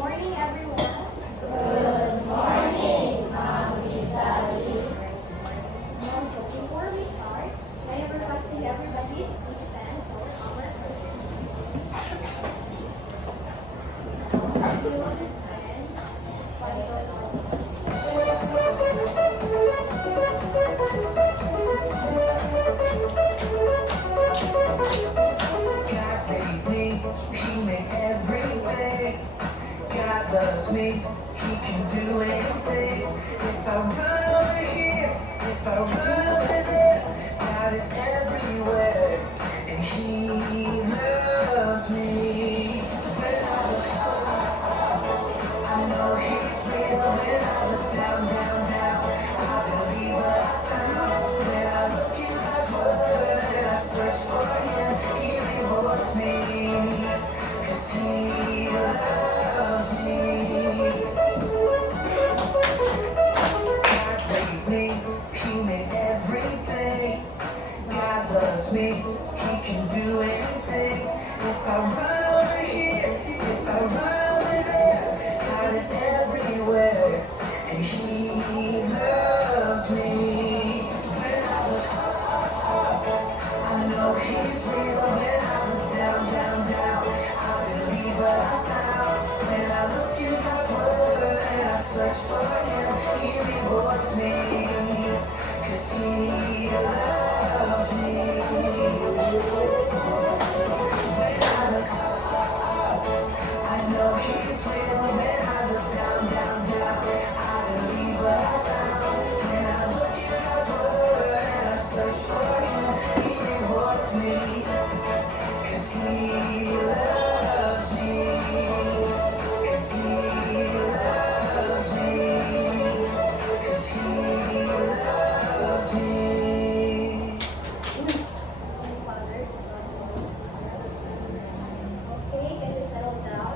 morning, everyone. Good morning, Ma'am Rizali. So before we start, I am requesting everybody please stand for our purpose. Thank you and God made me, He made everything. God loves me, He can do anything. If I run over here, if I run over there, God is everywhere, and He loves me. When I look up, I know He's real. When I look down, down, down, I believe what I found. When I look in God's Word and I search for Him, He rewards me, 'cause He loves me. God made me, He made everything. God loves me, He can do anything. If I run over here, if I run over there, God is everywhere, and He loves me. When I look up, I know He's real. When I look down, down, down, I believe what I found. When I look in God's Word and I search for Him, He rewards me, 'cause He loves me. When I look up, I know He's real. When I look down, down, down, I believe what I found. When I look in God's Word and I search for Him, He rewards me, 'cause He loves me, 'cause He loves me, 'cause He loves me. Father, Son, and Holy Spirit. Okay, can you settle down?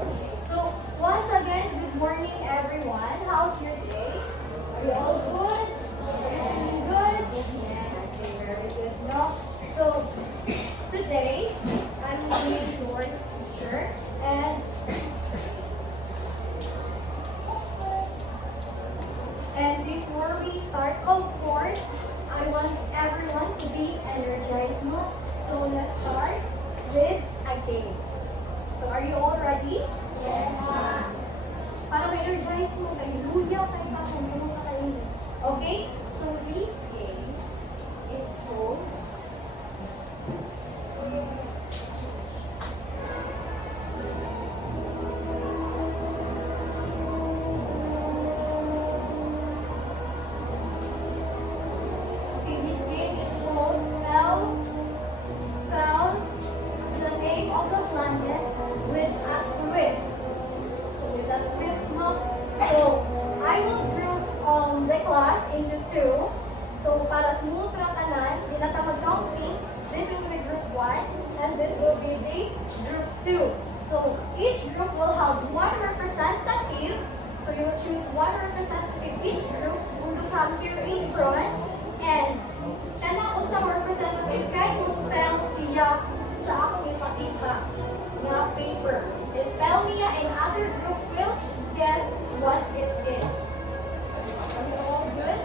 Okay, so once again, good morning, everyone. How's your day? Are you all good? Good? Okay, very good. No? So, today, I'm going to your teacher, and before we start, of course, I want everyone to be energized, no? So let's start with a game. So are you all ready? Yes, ma'am. Para ma-energize mo, kay luya, kay tapong mo sa kainin. Okay? So this game is called spell the name of the planet with a twist. So with a twist, no? So I will group the class into two. So para smooth na tanan, di na ta mag-counting, this will be group 1 and this will be the group 2. So each group will have one representative. So you will choose one representative each group to come here in front, and kanang usang representative kay mo spell siya sa akong ipakita nga paper. Spell niya and other group will guess what it is. Are you all good?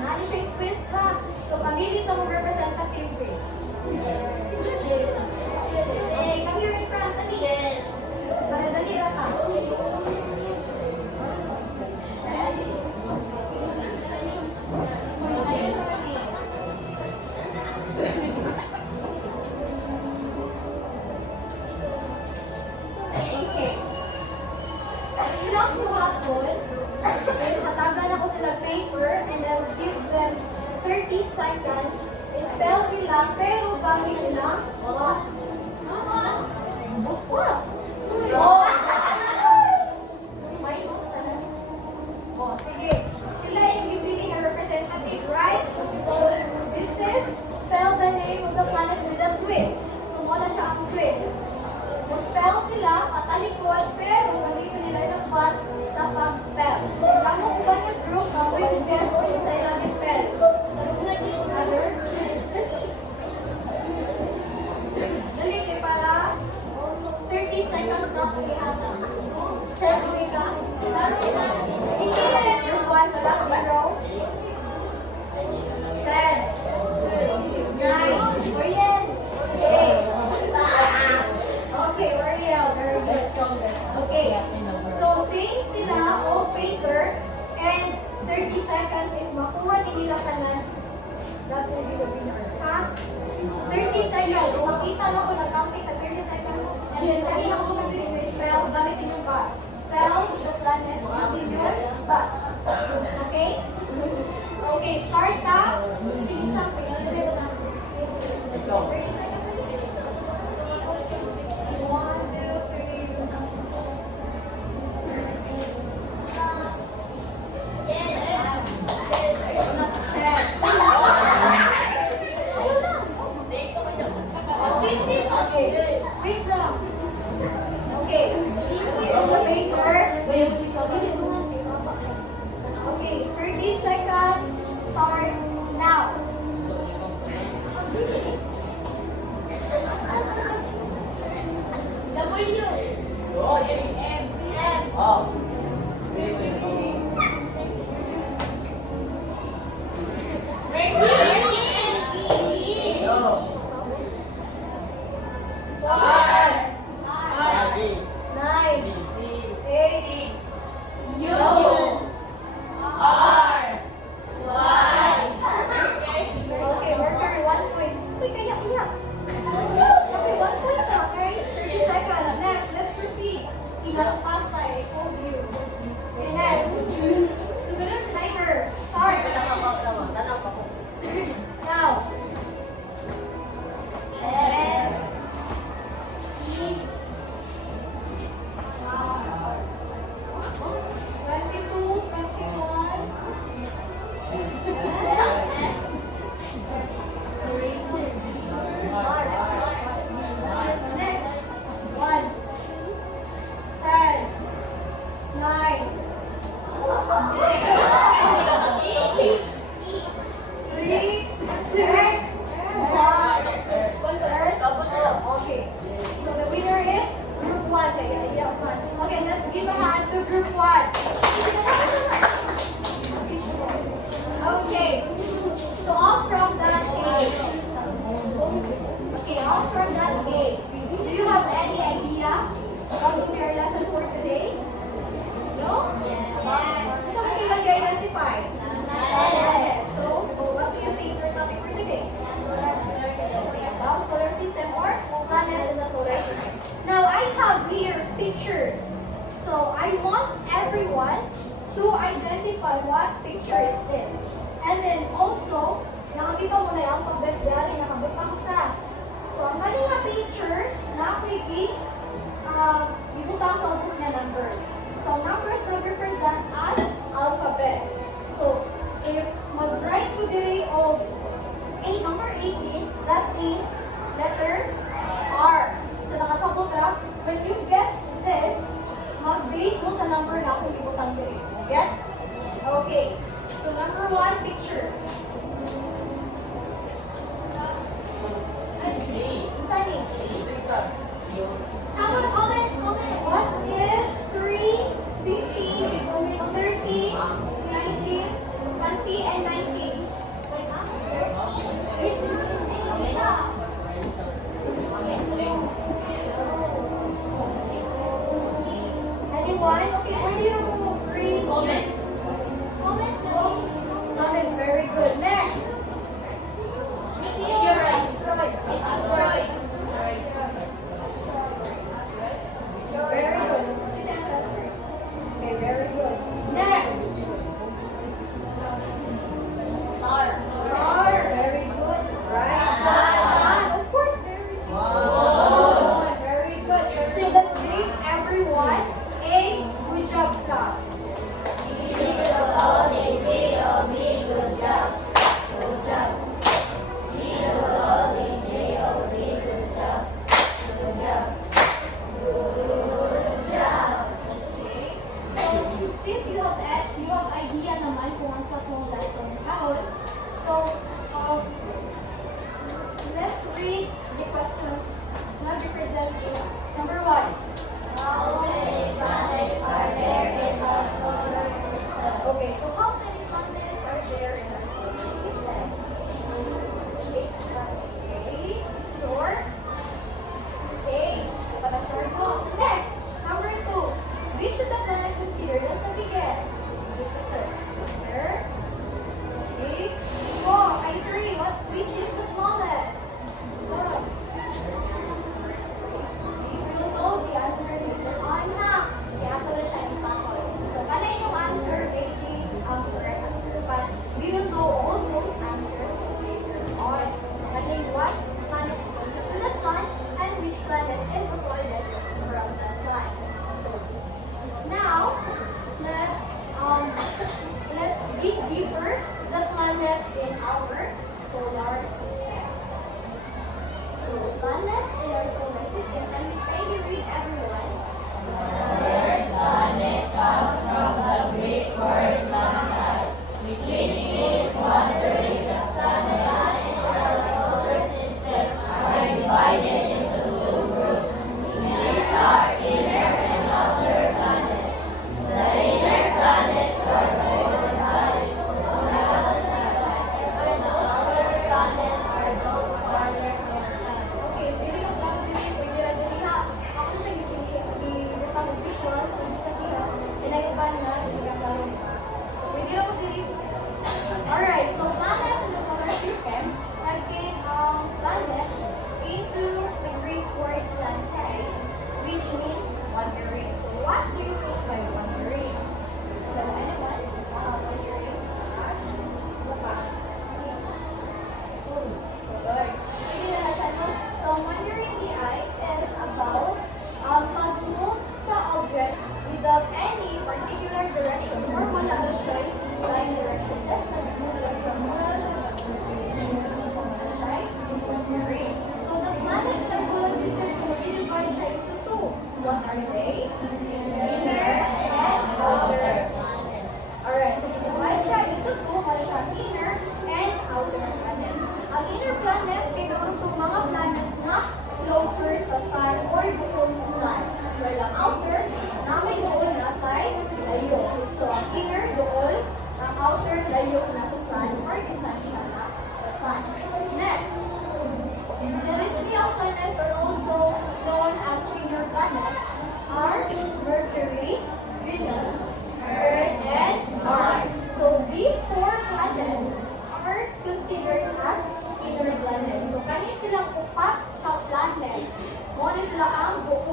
Nani siya yung twist ha. So pamili sa mong representative group. Hey, come here in front, Tani. Para dali ra ka. Okay. Ilang buhaton is hatagan ako sila paper and I'll give them 30 seconds. Spell nila pero gamit nila what? What? Oh! Minus na lang. Oh, sige. Sila yung giving a representative, right? So, this is spell the name of the planet with a twist. So, wala siya ang twist. So, spell sila, patalikod, pero gamitin nila yung what sa pag-spell. Kamong ba yung group na will guess kung sa ilang spell? Other? Dali, para 30 seconds na po ihata. Check mo ika. Hindi na rin yung 1, wala 0. 10. 9. Oriel. Okay. Okay, Oriel. Very good. Okay. So, same sila, all paper, and 30 seconds. If makuha nila tanan, that will be the winner. Ha? 30 seconds. Kung makita lang ko nag-complete na 30 seconds, and then lagi na ako mag-read yung spell, gamitin yung ba. Spell, the planet, using your ba. Okay? Okay, start na. Ching-chang, 30 seconds. 1, 2, 3. Okay, wait lang. Okay, here's the paper. Okay, 30 seconds. Start now. W. Okay, worker, 1 point. Uy, kaya. Okay, 1 point na, okay? 30 seconds. Next, let's proceed. Inas pasay, I told you. Okay, next. Tugunan timer. Start. Now. 22, 21. Next. 1. 10. 9. 3, 2, 1. Okay. So the winner is group 1. Okay, let's give a hand to group 1. Okay. So all from that A. Okay, all from that A. Do you have any idea what will be our lesson for today? No? So we can identify. Yes. So what do you think is our topic for today? About solar system or planets in the solar system. Now I have here pictures. So I want everyone to identify what picture is this. And then also, nakakita mo na yung alphabet dali, nakabutang sa. So ang kanina picture, nakapili, ibutang sa ubos na numbers. So numbers will represent as alphabet. So if mag-write ko diri of number 18, that means letter R. So nakasabot ra, when you guess this, mag-base mo sa number na kung ibutang diri. Gets? Okay. So number 1 picture. Sunny. Someone comment. What is 3, 15, 30, 19, 20, and 19? Wait, Anyone? Okay, where do you know? Please. Comments. Comments, very good. Next. Very good. Okay, very good. Next. Star. Very good. Right. Sun. Of course, very good. Very good. So let's give everyone a good job clap. Since you have idea naman kung ano sa kung lesson kahon, so let's read the questions na represent. Number 1.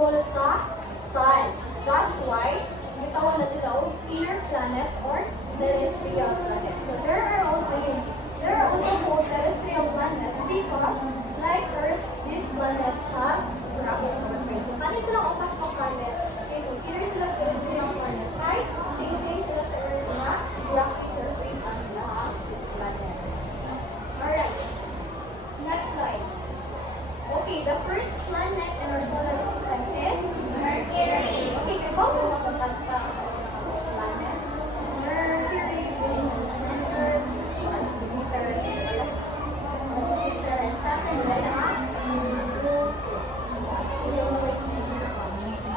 revolve sa sun. That's why gitawag na sila og inner planets or terrestrial planets. So there are also called terrestrial planets because like Earth, these planets have rocky surface. So kani silang upat ka planets, they consider sila terrestrial planets, right? Same sila sa Earth na rocky surface ang mga planets. Alright. Next slide. Okay, the first planet in our solar system is Mercury. okay, kaya ba mo mapagkanta sa mga planets? Mercury, Venus, Saturn, Mars, Jupiter, and Saturn, wala na?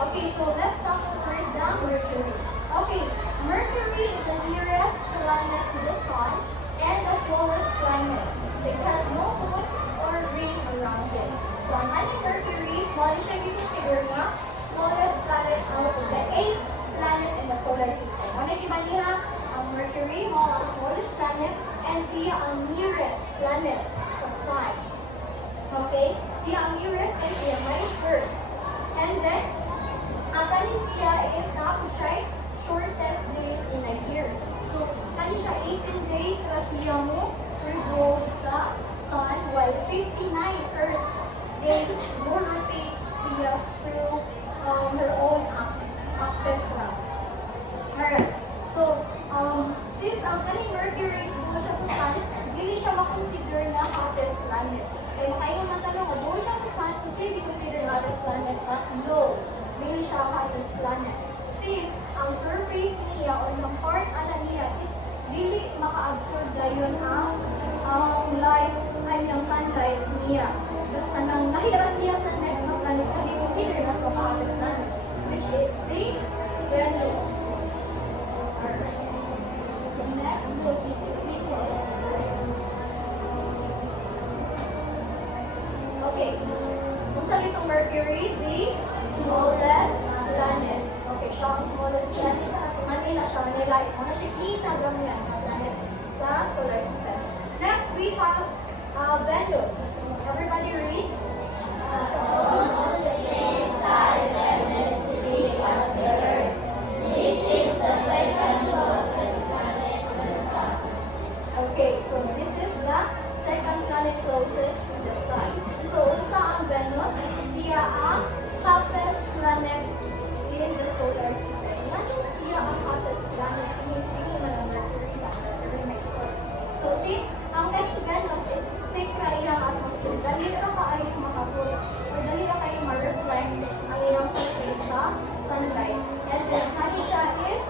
Okay, so let's talk first the Mercury. Okay, Mercury is the nearest planet to the Sun and the smallest planet. It has no moon or ring around it. So ang ating Mercury, mali siya i-consider na smallest planet out of the 8 planet in the solar system. Ano di niya ang Mercury mo ang smallest planet and siya ang nearest planet sa Sun. Okay? Siya ang nearest and siya may first. And then, ang kani siya is na-portray shortest days in a year. So, kani siya 18 days na siya mo revolve sa Sun while 59 Earth days mo rotate siya through her own axis round. Alright. So, since ang kaning Mercury is doon siya sa Sun, hindi siya makonsider na hottest planet. Kaya tayo matanong, doon siya sa Sun, so siya hindi consider hottest planet, but no, hindi siya hottest planet. Since ang surface niya or yung part ana niya is dili maka-absorb dayon ang light ay ng sunlight niya. Anang nahira siya sa next na planet, hindi consider na ito hottest planet, which is the Venus. Alright. So next, we'll keep it Venus. Okay. Kung sa litong Mercury, the smallest planet. Okay, siya ang smallest planet. Manila siya, Manila. Ano siya pinagamihan na planet sa solar system. Next, we have Venus. Everybody read? The same size and density as the Earth. This is the second closest planet to the Sun. Okay, so this is the second planet closest to the Sun. So, unsa ang Venus? Siya ang hottest planet in the solar system. Yan siya ang hottest planet. Means, hindi man ang Mercury, Mercury may core. So, since ang kaning Venus is thick na iyang atmosphere, dali ra kaayo makasul or dali ra kayo ma-reflect ang iyang surface sa sunlight. And then, kani siya is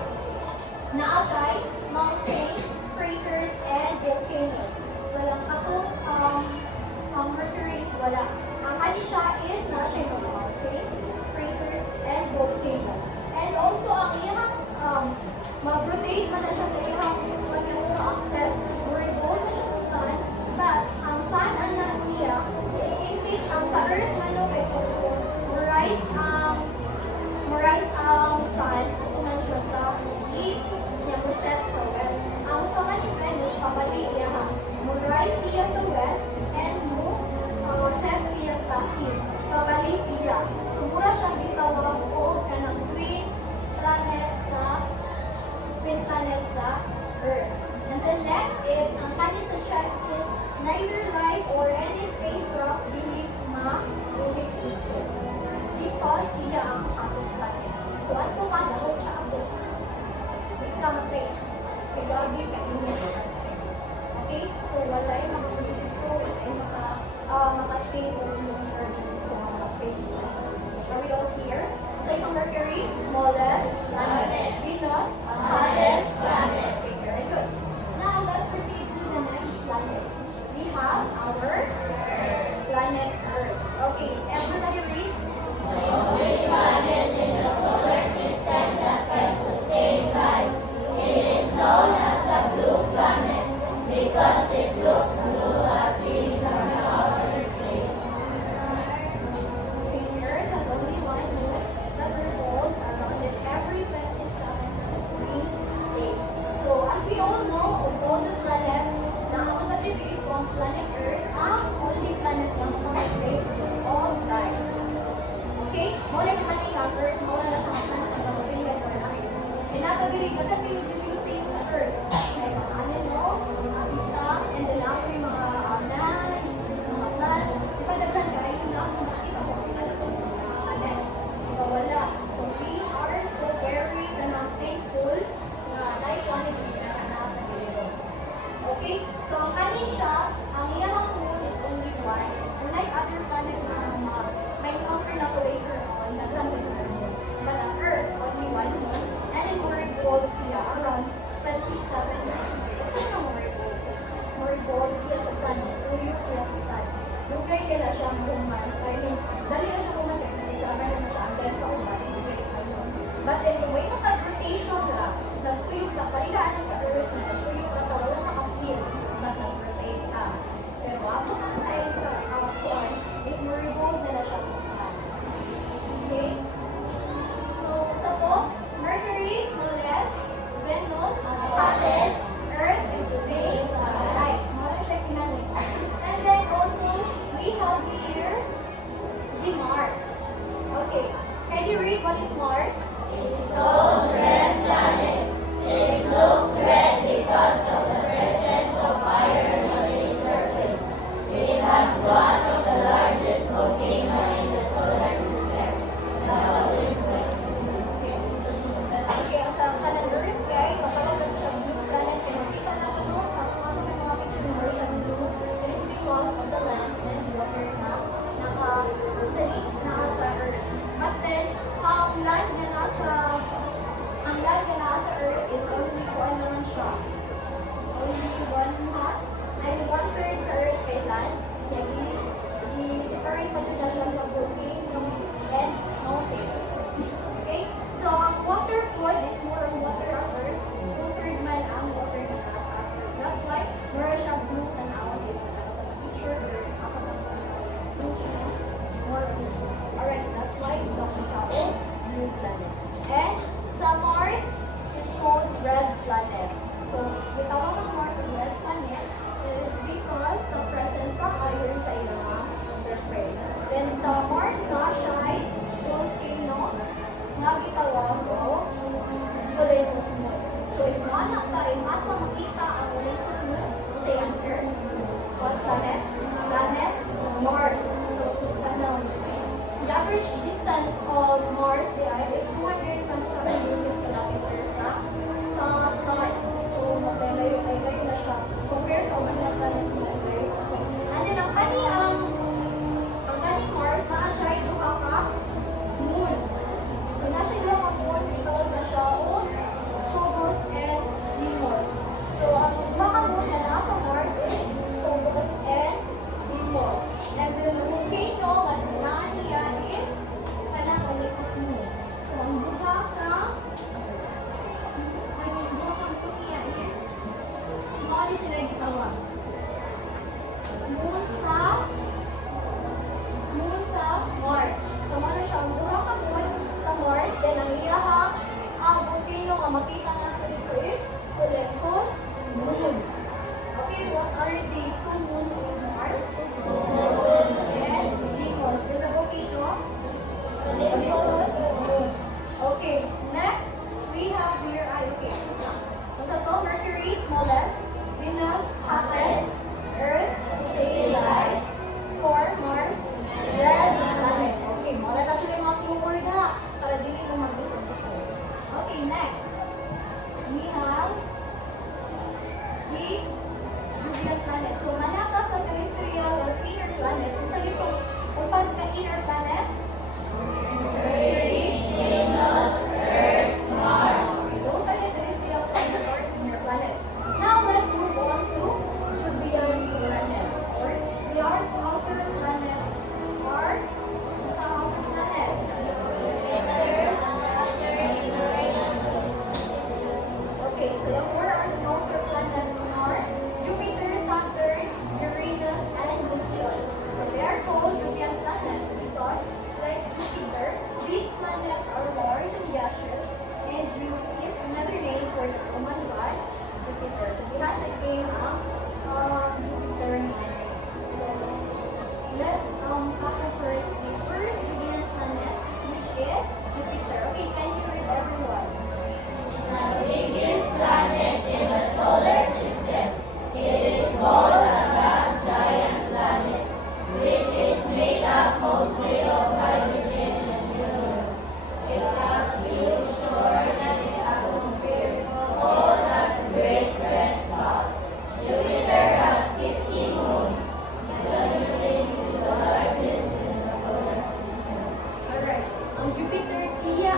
naatay mountains, craters, and volcanoes. Walang katong ang Mercury is wala. Ang kani siya is na siya ng mountains, craters, and volcanoes. And also, ang iyang mag-rotate man na siya sa iyang mag-access, revolve na siya sa sun, but ang sun ana niya is in case ang sa Earth ano kay Marise ang sun, tuman siya sa east, niya mo set sa west. Ang sa kaning Venus, pabalik niya ha. Mo-rise siya sa west and mo set siya sa east. Pabalik siya. So, mura siya gitawag o kanang twin planet sa Earth. And then next is, ang kanis sa siya is neither life or any spacecraft dili ma-ulit ito. Because siya ang hottest planet. So, ato ka na sa ato. Hindi ka ma-trace. May grabe ka okay? So, wala yung makaulit ito. Wala yung maka-stay or long-term dito. Maka-space ito. Are we all here? So, itong Mercury, smallest planet. Venus, hottest planet. Okay, very good. Now, let's proceed to the next planet. We have our planet Earth. Okay, everybody read. The only planet in the solar system that can sustain life. It is known as the blue planet because it looks blue as seen from the outer space. Okay, Earth has only one moon that revolves around it ang Earth mo na sa mga pagkasabi ng Earth. Pinatagiri, dagat kayo din sa Earth. May mga animals, mga habitat, and then ako yung mga land, mga plants. Ipadagan kayo na kung makita ko pinag sa mga planet. Wala. So we are so very thankful na na-planet yung pinaganapan nila. Okay? So kani siya, ang iyang moon is only one. Unlike other planet na may encounter na to later on, naglang is our moon. But ang Earth, only one moon. And it will revolve siya around 27. It's not more revolve. It's more revolve siya sa sun. Uyok siya sa sun. Lugay kaya siya mahuman. I mean, dali na siya kuman kaya isa na naman siya ang kaya sa uman. But then, kung may rotation na, nagtuyok na, palihaan na sa Earth na, nagtuyok na, wala nakapil, but nag-rotate na. Pero ako man tayo sa kuwan, is more revolve na siya sa sun. Okay? So, sa to, Mercury, smallest, Venus, hottest, Earth, and sustain, light. Mga siya kinalik. And then also, we have here, the Mars. Okay. Can you read what is Mars? So red planet. It looks red because of the presence of iron on its surface. It has one of the largest volcanoes in the solar system, the Olympus. Okay, sa kanang Earth guys, matawag na siya blue planet. Kaya makita na ito sa mga picture ng Earth ang blue. It is because of the land and water na naka sa Earth. But then, ang land na nasa Earth is only one naman siya. Only one half. I mean, one third sa Earth kay land. Kaya i-separate pa dyan na siya sa volcano and mountains. Okay? So, ang water flood is more on water on Earth. Two-third man ang water na nasa Earth. That's why, more siya blue than our dito. Tapos sa picture, nasa blue siya. More blue. Alright, so that's why we call siya blue planet. And sa Mars is called red planet. So, gitawag ang Mars ang red planet is because sa presence ng iron sa iyang surface. Then sa Mars na siya ay volcano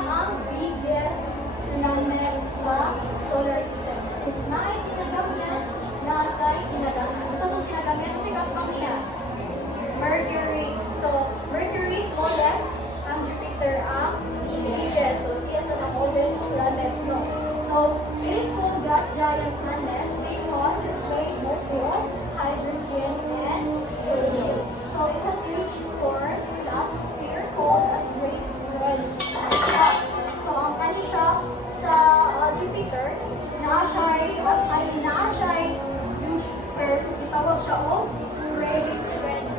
ang biggest planet sa solar system. Since na kinagamit, nasa kinagamit. Sa itong kinagamit, sikat pang yan. Mercury. So, Mercury is smallest, ang Jupiter ang biggest. So, siya sa the oldest planet, no? So, it is called gas giant planet because it's made mostly of hydrogen and helium. So, it has huge storm in the atmosphere called as great red spot. So, ang kani siya sa Jupiter, naa siya'y huge storm. Itawag siya o great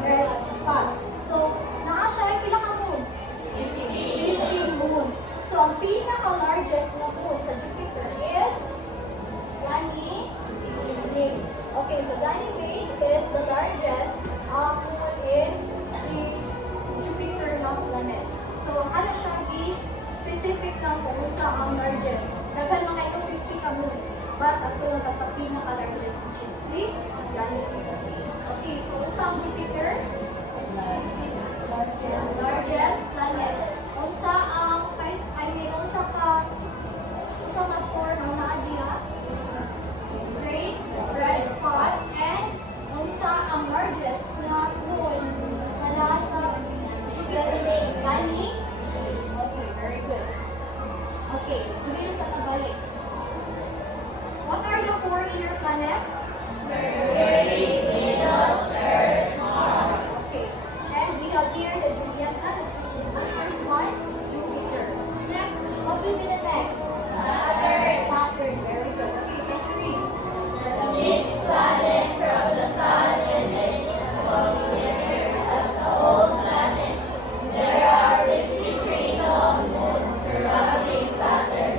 red spot. So, naa siya'y pila ka moons? 15 moons. So, ang pinaka-largest na moon sa Jupiter is Ganymede. Okay, so Ganymede is the largest moon in the Jupiter na planet. So, ano siya specific lang kung sa ang largest. Daghan mga ito 50 ka moons. But, at tulong ka sa pinaka-largest which is the Ganymede. Okay, so sa ang Jupiter? Largest planet. Unsa ang unsa ka storm ang naa diha? Great red spot and unsa ang largest na moon na naa sa Jupiter? Ganymede. Okay, very good. Okay, dili sa kabalik. What are the four inner planets? Mercury, Venus, Earth, Mars. Okay. And we have here the Julian planet, which is the first one, Jupiter. Next, what will be the next? Saturn. Saturn. Very good. Okay, can you read? The sixth planet from the Sun and is considered as a old planet. There are 53 known moons surrounding Saturn.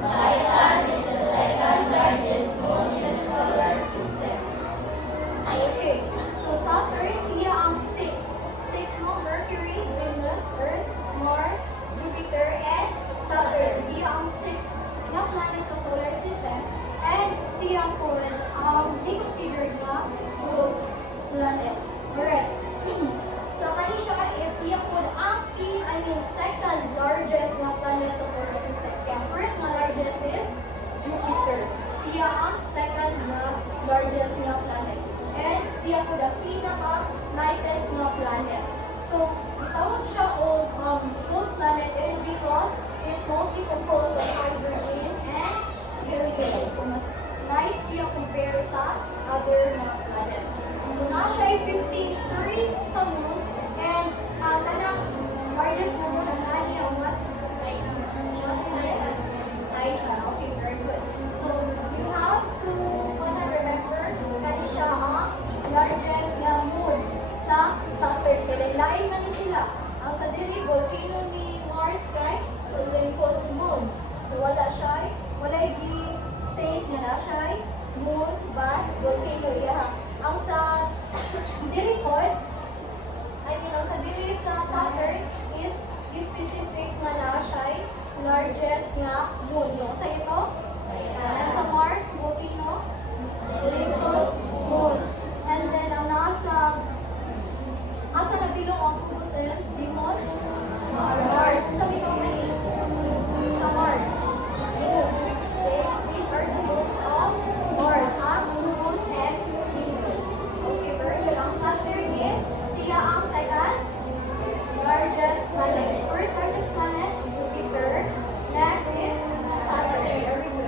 Titan is the second largest moon in the solar system. Okay. So Saturn, siya ang six. Six no? Mercury, Venus, Earth, Mars, Jupiter, and Saturn. So siya ang six na planet sa solar system. And siya po di considered na gold planet. Alright. So kani siya is siya po ang second largest na planet sa solar system. Kaya first na largest is Jupiter. Siya ang second na largest na planet. And siya po ang pinaka-lightest na planet. So, itawag siya old planet is because it mostly composed of hydrogen and helium. So, mas light siya compare sa other mga planets. So, na siya ay 53 ka moons and kanang largest na moon ang nani ang what? What is it? Titan. Okay, very good. So, you have to remember kani siya ang largest na moon sa Saturn. Kaya lain man ni sila. Ang sa diri volcano ni Mars kay Olympus moons. So, wala siya, wala di state nga na siya moon but volcano iya. Ang sa diri po, ang sa diri sa Saturn is specific nga na siya largest nga moon. So, sa ito? And sa Mars, volcano, Olympus moons. And then, ang nasa nabilong ang Phobos and Deimos? Mars. Sa ito kani? Sa Mars. Moons. Okay? These are the moons of Mars. Ang Phobos and Deimos. Okay, very good. Ang Saturn is siya ang second largest planet. First largest planet, Jupiter. Next is Saturn. Very good.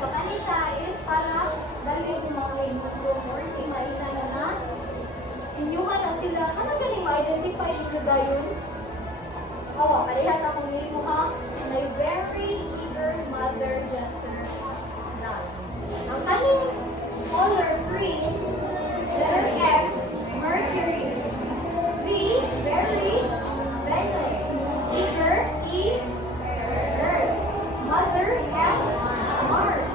so kani siya is para dali yung mga inyong or di maita na inyuhan na sila. Kanang galing ma-identify nyo dayon? Oo, parehas akong nili mo ha. My very eager mother just serves us nuts. Ang kaning color green, letter F, Mercury. V, very, Venus. Eager, E, Earth. Mother, M, Mars.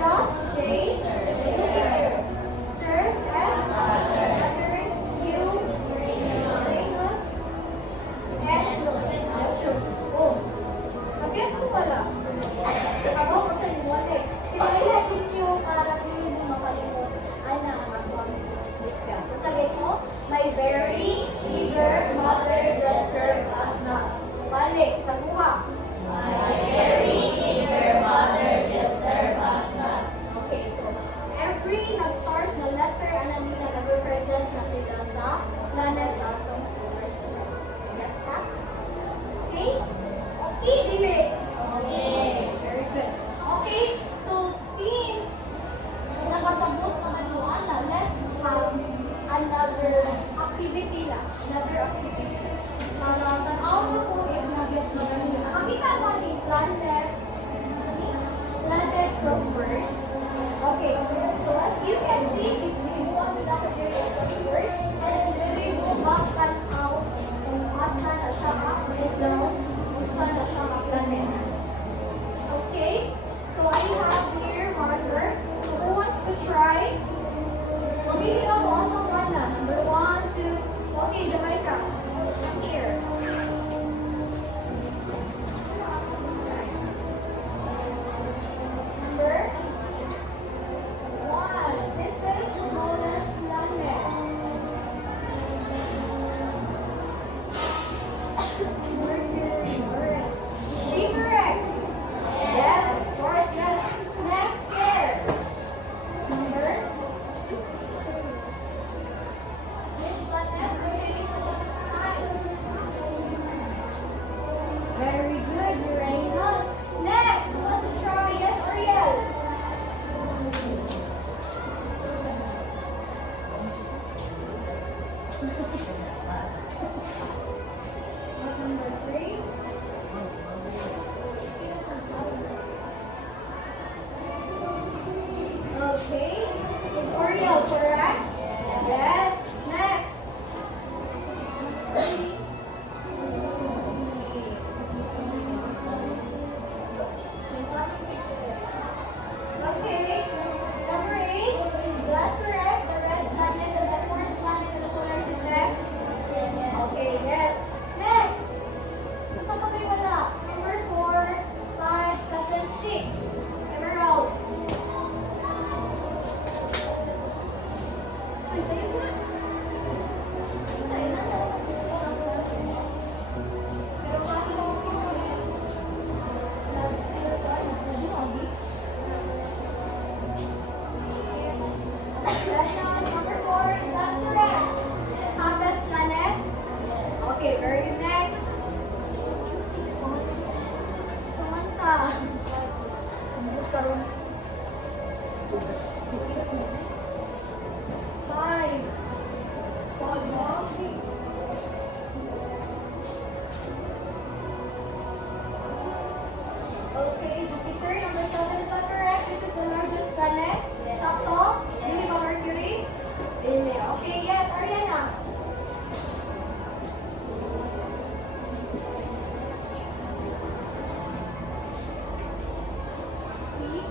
Just, J, Jupiter. Serve, S, Saturn, U, Uranus, Neptune. Oh, nag-gets ko wala. Ako, kasi wala. Kinaya din yung para hindi mo makalimot. Ay na, ako discuss. Sabi ko, my very eager mother just served us nuts. Balik, sa buha. My very eager mother just served us nuts. Okay, so every na-start na letter ana nila nag-represent na sila sa planet sa atong solar system. That's that? Okay? Okay, dili. Okay. Very good. Okay, so since nakasabot naman mo ana, let's have another activity lang. Another activity. Para tanaw na po if nag-gets na ganun. Nakakita mo ni planet crosswords. Okay, so as you can see, if we want to dapat yung crossword, and then we will back pan out kung asa na siya up and down, kung saan na siya planet. Okay, so I have here marker. So who wants to try? Mamili na mo asang rana. Number 1, 2, okay, Jamaica. Here. Number 1. This is the smallest planet. Mercury. Alright. Is she correct? Yes, of course, yes. Next here. Number 2. This planet rotates on its side. Very good, Uranus. Next, who wants to try? Yes, Ariel. Number 3. Okay. Is Oriel correct? Yes. Next. Okay. Number 8. Is that correct? The red planet, the fourth planet in the solar system? Okay, yes. Next. Saan pa kayo wala? Number 4, 5, 7, 6. Emerald. Ay, sa'yo na. Hintayin na ako kasi ito lang po natin. Pero bakit ako pinagalis? Nag-steal ko. Ay, mas nag-hobby. Venus, number 4. Is that correct? Hottest planet? Okay, very good. Next. Samantha. Ang karon. 5. Fogg. Okay, Jupiter, number 7, is that correct? This is the largest planet. Sakto? Dili ba Mercury? Dili. Okay, yes, Ariana. Six.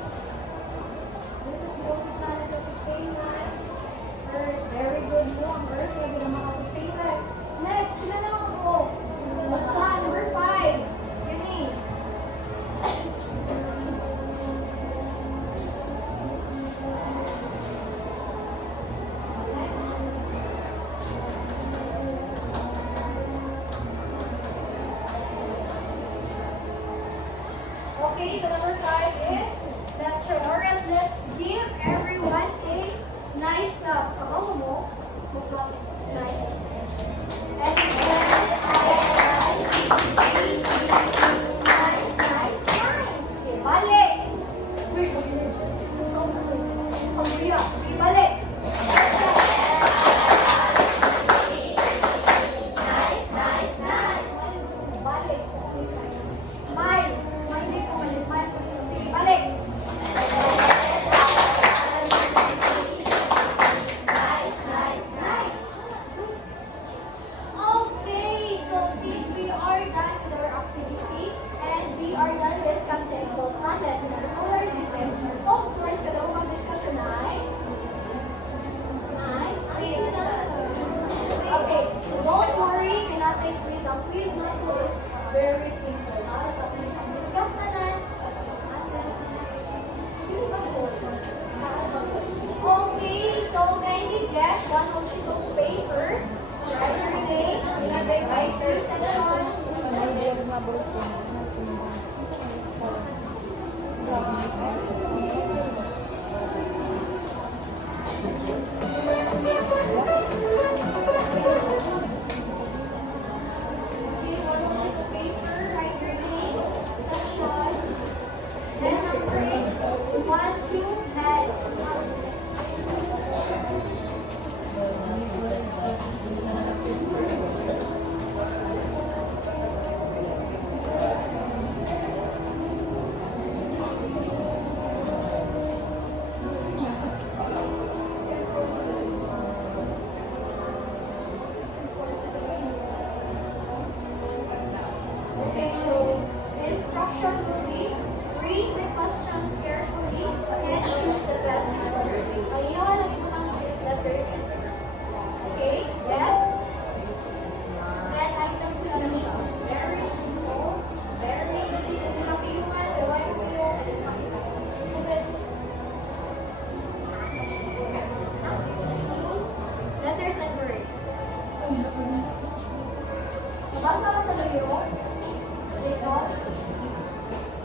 This is the only planet that sustain life. Earth, very good mo. Ang Earth, may makasustain life. Next, sila lang ako. Basta, number 5. Eunice. Okay, so number 5 is Neptune. Alright, let's give everyone a nice clap. Kabaw mo. Clap. Nice. And nice. Okay, balik. Wait, Very simple. Para sa ating discuss na lang. Okay, so kindly get one whole sheet of paper. Write your name, write your section. Okay, one whole sheet of paper. Write your name, section, and number 8. 1, 2, and okay, so the instruction will be read the questions carefully and choose the best answer. Ang iyo lang ibutang mo is letters and words. Okay, gets? Then items na lang siya. Very simple, very easy. Kung sila piyungan, gawa yung piyong, and makita. Letters and words. Nabasa ka sa layo? Dito?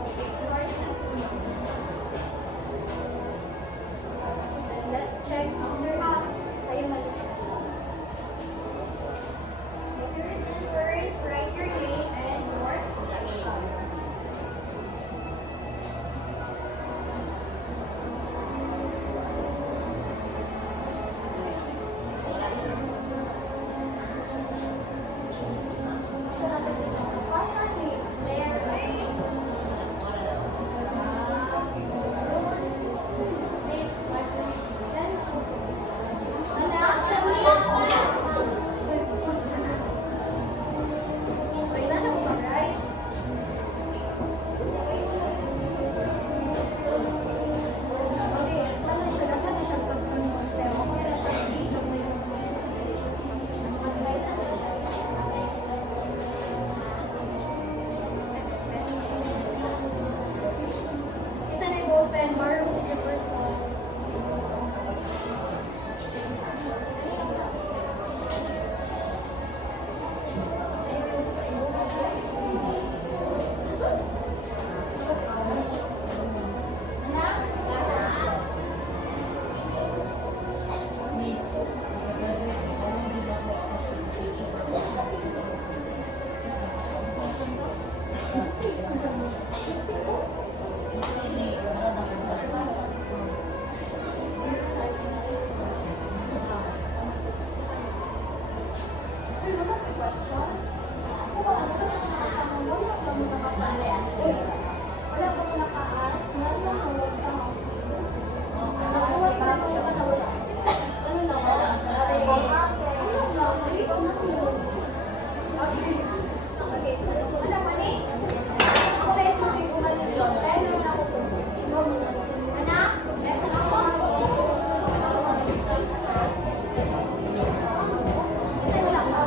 Okay, start na. And let's check under sa'yo na lang. Letters and words, write your name and your section. Ito na kasi ito. Pasan ni Claire Ray. Isa na yung ballpen, marunong si Jefferson. Questions? Ako ba, ano ba nakapangulo? Wala sa mga kapalayan. Wala pa mo naka-ask. Wala na mawag ka. Nakuwag ka na wala na wala. Ano na ba? Ano na? Ayun na. Okay. Okay, so, ano ba ni? Ako na yung sabi ko kanina. Dahil naman ako ito. Anak, nasa na ako. Isa wala ka.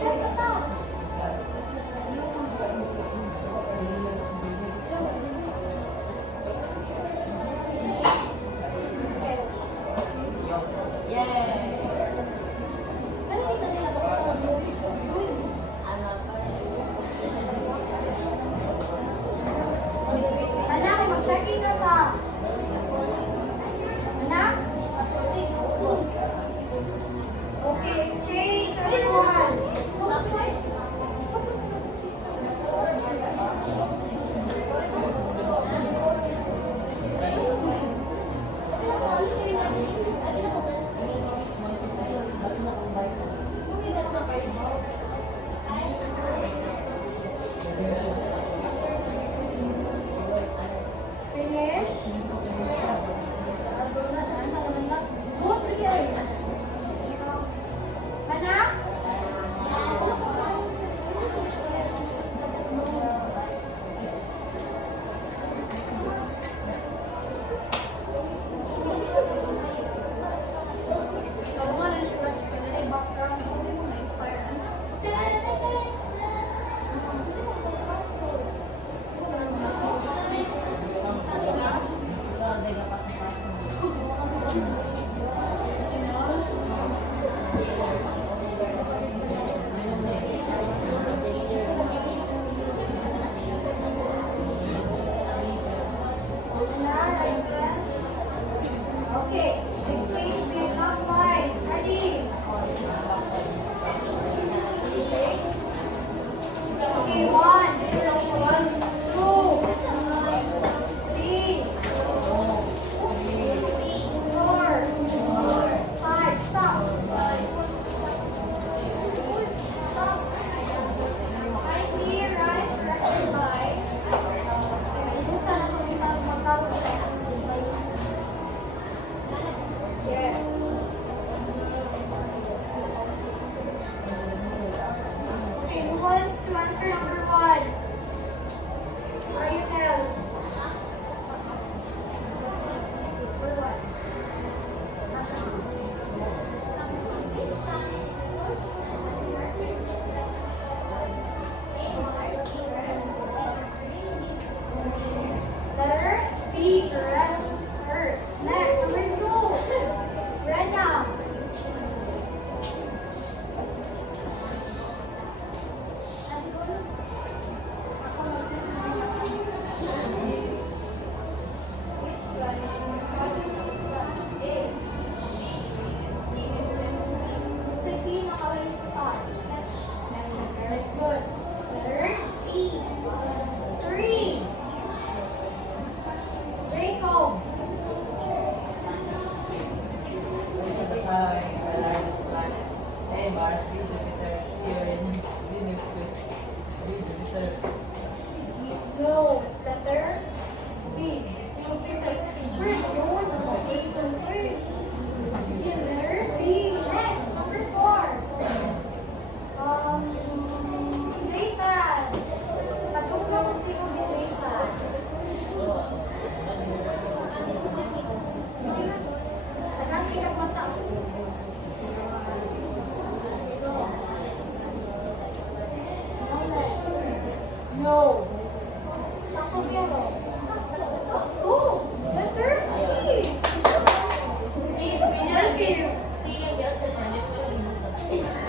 Check ka ta. Sketch. Yay! Ano dito nila kapag mag-movies? Anak, mag-checking ka pa. Anak? Okay, exchange everyone. Finish. Good together. Anak? Ikaw nga na siya sa kanila background. Hindi mo ma-inspire. Okay, exchange with clockwise. Ready? Okay, 1, 2, 3, 4, 5. Stop. Stop. Right here, right? Right by. Usa na ito dito magkakaroon. Yes. Okay, who wants to answer number 1? Are you now? For what? Letter B, correct. Earth. Next, number 2. Rena. Ako sa B, nakalagay sa side. Very good. Letter C. 3. Jacob. No, it's letter B. Letter B. Next, number 4. Nathan. Pagkong ka mas tingin ni Nathan. Tagang tigat mata. No. Sakto siya, no? Sakto. Letter C. Thank you.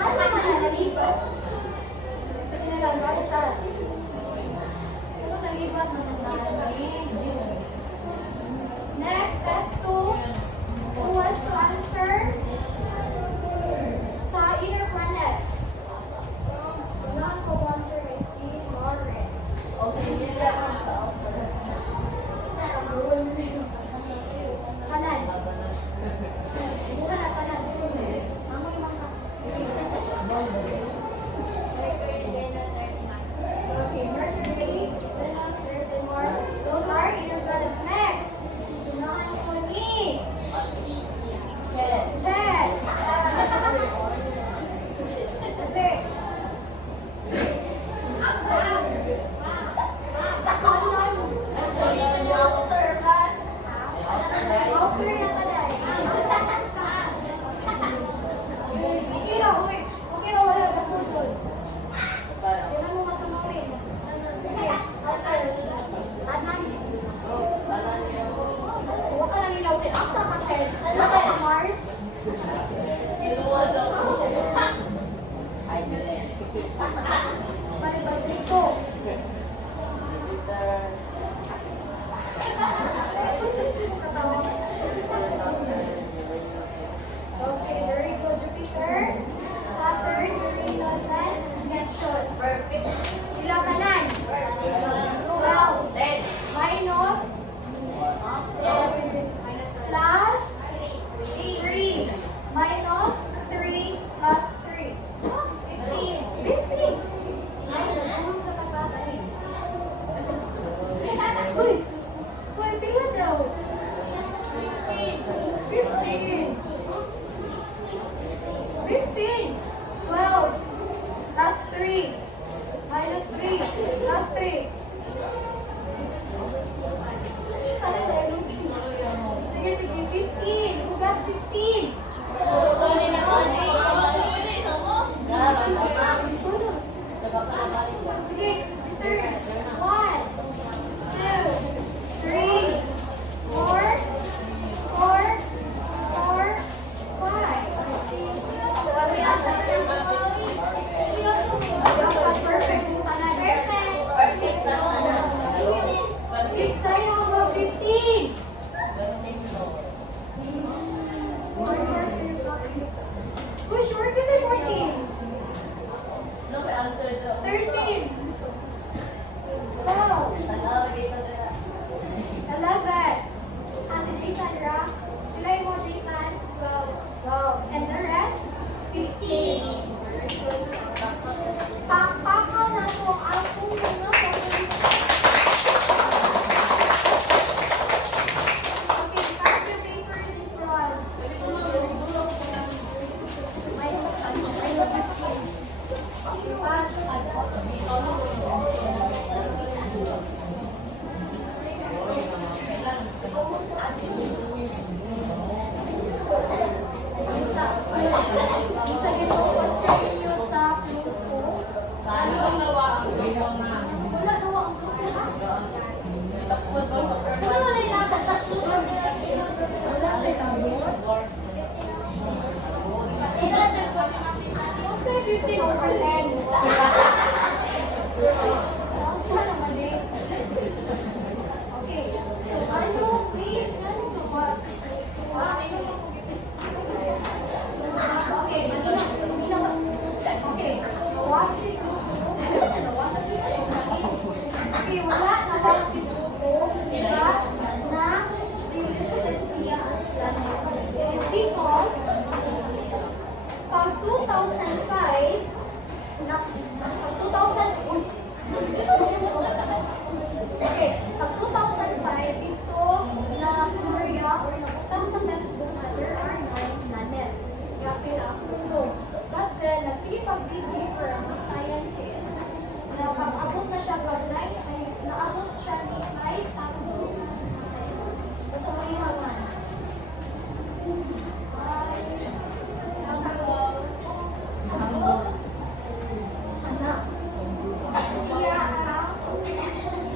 Ano naman na nalipat? Sa tinalang, no chance. Pero nalipat naman na. Next, test 2. Who wants to answer? Sa inner planets. Not co-answer is C. Lauren. 3. Minus 3. Plus 3. Ano na yun? Sige, sige. 15. Hugat 15. Sige. 3. 1, 2, 3, 4, 4, 4, 5. Perfect. Perfect. This side how about 15? Push work is 14. 13. 12. 11. As in Jaitan, Ra? Pilay mo, Jaitan? 12. And the rest? 15. Pakpakaw na po ang kung mga okay, pass your papers in front. Minus 15. Pass. Isa dito, question ninyo sa Pluto. Wala daw ang Pluto, ha? Wala na yung nakatat. Wala siya kabot. Say 15 over 10. Saan naman eh? Okay, so ano, please, ano to was? Okay, okay, wag si Pluto. Okay, wala na wag si Pluto, diba? Na delisted siya as planet. It is because pag 2005, pag 2000, uy! Okay, pag 2005, dito na storya or nabutang sa textbook na there are 9 planets. Kapil ang Pluto. But then, nagsige pag-dig deeper ang mga scientists na pag-abot na siya pag 9, ay naabot siya ni 5 tapo. Basta may haman. Anak. Siya ang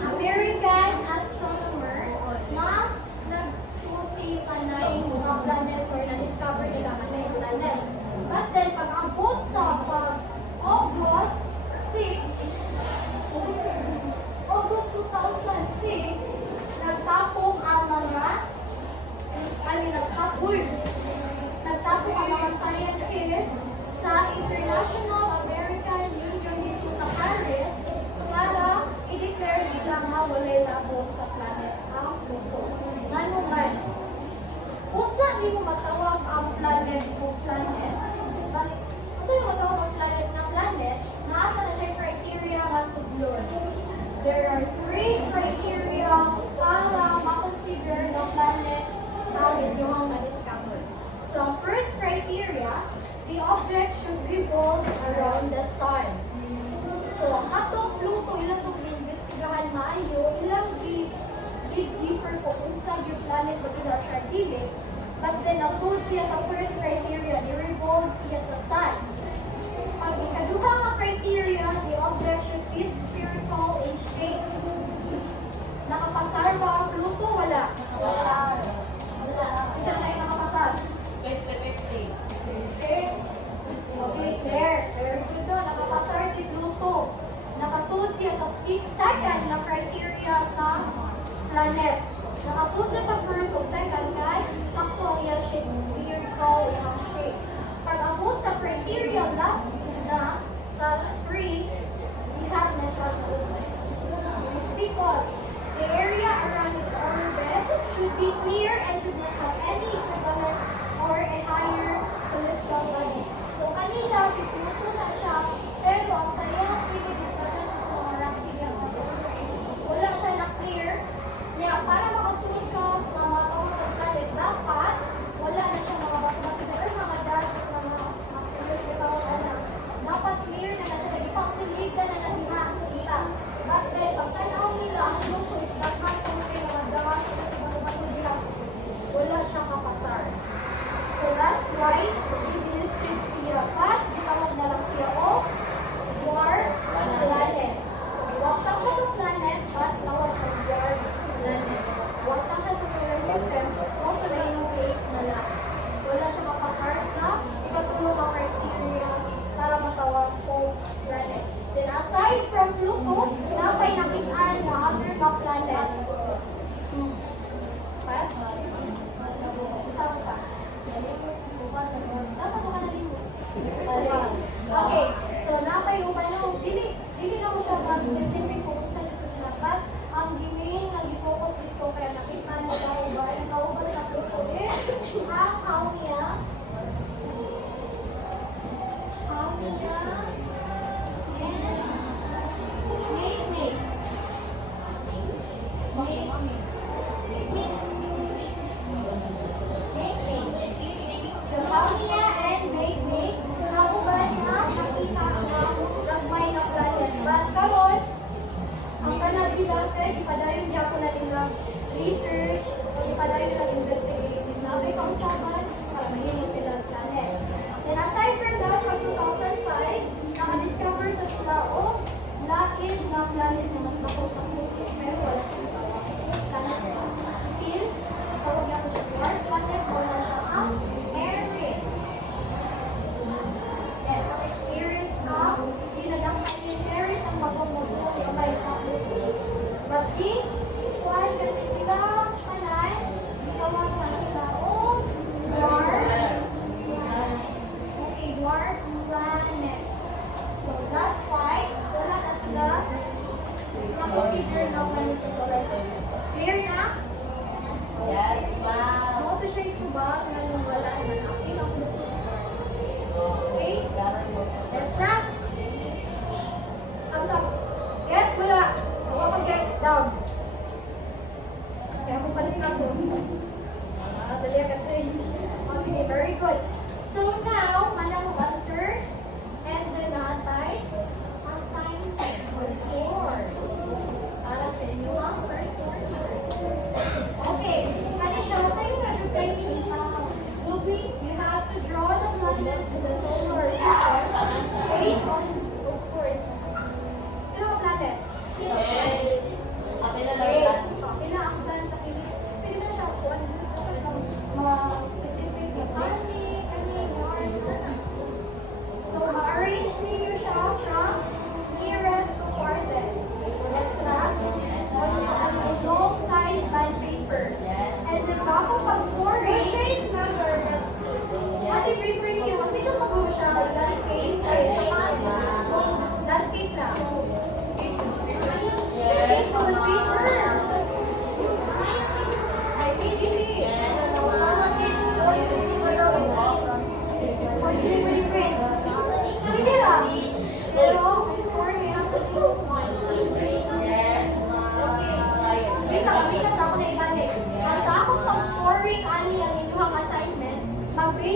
American astronomer na nagsulti sa 9 mga planets or na-discover nila ang 9 planets. But then, pag-abot sa August 2006, nagtapong ang mga nagtapong ang mga scientists sa International American Union dito sa Paris para i-declare nila nga walay labot sa planet ang Pluto. Ngano man, usa di mo matawag ang planet o planet. Usa di mo matawag ang planet nga planet, naasa na siya criteria nga sudlon. There are 3 criteria para ma-consider na planet ang inyong na-discover. So, ang first criteria, the object should revolve around the sun. So, ang atong Pluto, ilang kong investigahan maayo, ilang dig deeper ko kung sa yung planet mo siya siya dili. But then, nasold siya sa first criteria, i-revolve siya sa sun. Pag ikaduha nga criteria, the object should be spherical in shape. Nakapasar ba ang Pluto? Wala. Nakapasar. Wala. Isa na yung nakapasar. 50-50. Okay, Claire. Very good no. Nakapasar si Pluto. Nakasunod siya sa second na criteria sa planet. Nakasunod siya sa first o second kay sakto ang iyang shape, spherical iyang shape. Pag abot sa criteria last na sa 3, we have na siya. It's because the area around its orbit should be clear.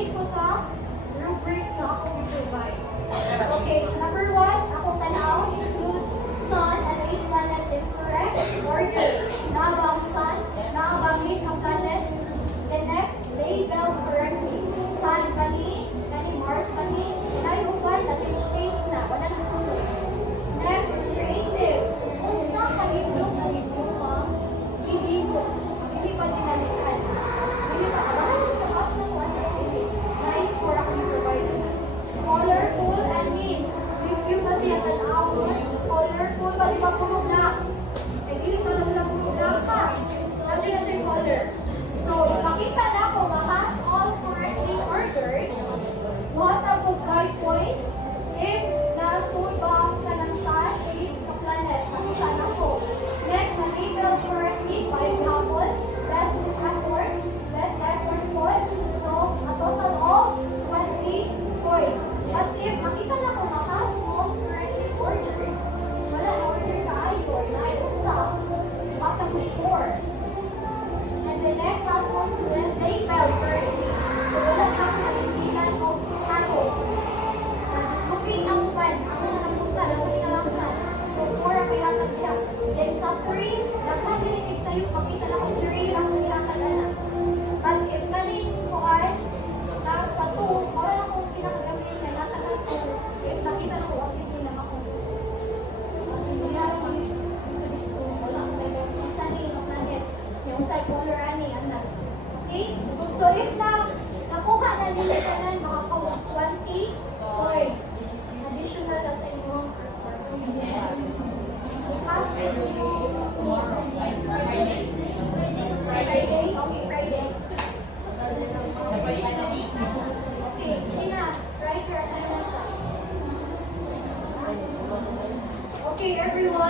base ko sa rubrics na ako i-provide. Okay, so number 1, akong tanaw includes sun and 8 planets in correct order. Naabang sun, naabang 8 ka planets. Then next, label correctly. Sun pani, kani Mars pani, nayugan na change na, wala na sunod. Next is creative. Kung saan nag-ibig na ibig hindi ko, hindi pa dinalikan. Hindi pa, bakit ito taas na one? Nice for ako i-provide. Colorful and neat. Review kasi ang tanaw. Colorful, ba di ba puro black? Eh, dili pa na sila puro black ha. Nandiyan na siya yung color. So, makita na ko, mahas all correctly ordered. What a good 5 points. If nasubang ka ng sun, 8 ka planet, makita na ko. Next, na-label correctly, 5 hapon. Best effort. Best effort po. So, a total of 20 points. But if makita na ko, mahas most correctly ordered, wala na order ka ayo, na ayo sa bottom 4. And the next has most label correctly. So, wala na ako nalindihan o ano. Looking ang pan, asa na napunta, nasa kinalasan. So, 4 ang may hatag niya. Then sa 3, nagpagilitig sa'yo, pakita na kung 3 ang may hatag na. But if kanin ko ay, sa 2, wala na akong pinakagamin na natagal ko. If nakita na ko, ang hindi na ako. Mas hindi na ako dito, wala akong may sani, no planet. Yung sa color ani, anak. Okay? So, if nakuha na nila ka na, makakawa 20 points. Additional na sa inyong past Friday? Okay, Friday. Okay, sige na. Write your assignments up. Okay, everyone.